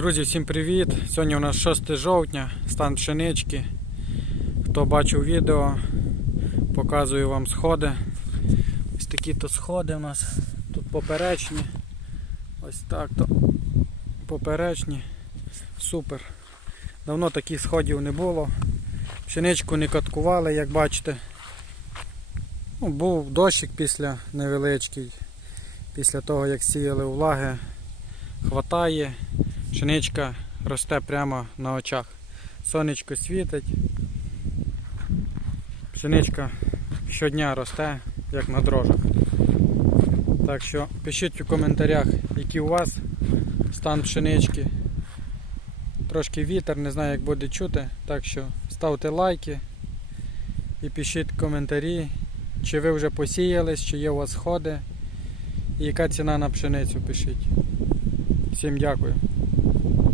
Друзі, всім привіт! Сьогодні у нас 6 жовтня, стан пшенички. Хто бачив відео, показую вам сходи. Ось такі то сходи у нас. Тут поперечні. Ось так то поперечні. Супер. Давно таких сходів не було. Пшеничку не каткували, як бачите. Ну, був дощик після невеличкий. Після того як сіяли влаги, хватає. Пшеничка росте прямо на очах. Сонечко світить. Пшеничка щодня росте, як на дрожжах. Так що пишіть у коментарях, який у вас стан пшенички. Трошки вітер, не знаю як буде чути. Так що ставте лайки і пишіть коментарі, чи ви вже посіялись, чи є у вас сходи, і яка ціна на пшеницю пишіть. Всім дякую.